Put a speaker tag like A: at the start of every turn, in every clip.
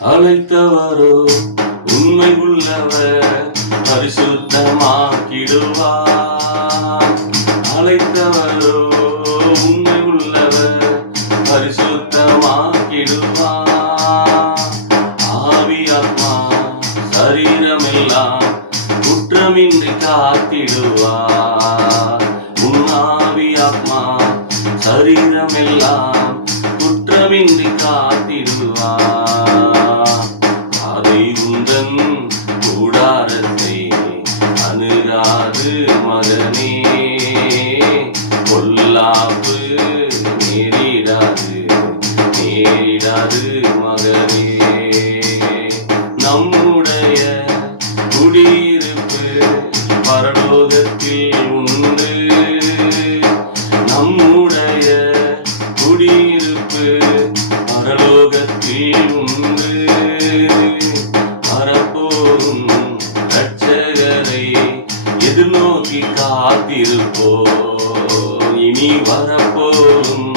A: அழைத்தவரோ உண்மை உள்ளவர் பரிசுத்தமாக்கிடுவார். அழைத்தவரோ உண்மை உள்ளவர் பரிசுத்தமாக்கிடுவார். ஆவியாத்மா சரீரமெல்லாம் குற்றமின்றி காத்திடுவார். உன்னாவியாத்மா சரீரமெல்லாம் குற்றமின்றி காத்திடுவார். அணுகாது மகனே பொல்லாப்பு நேரிடாது நேரிடாது மகனே. நம்முடைய குடியிருப்பு பரலோகத்தில் உண்டு. நம்முடைய குடியிருப்பு பரலோகத்தில் உண்டு. எதிர்நோக்கி காத்திருப்போ இனி வரப்போகும்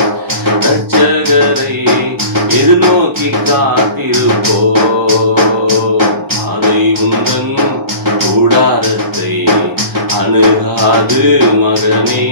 A: ரட்சகரை எதிர்நோக்கி காத்திருப்போ அதை உந்தன் கூடாரத்தை அணுகாது மகனே.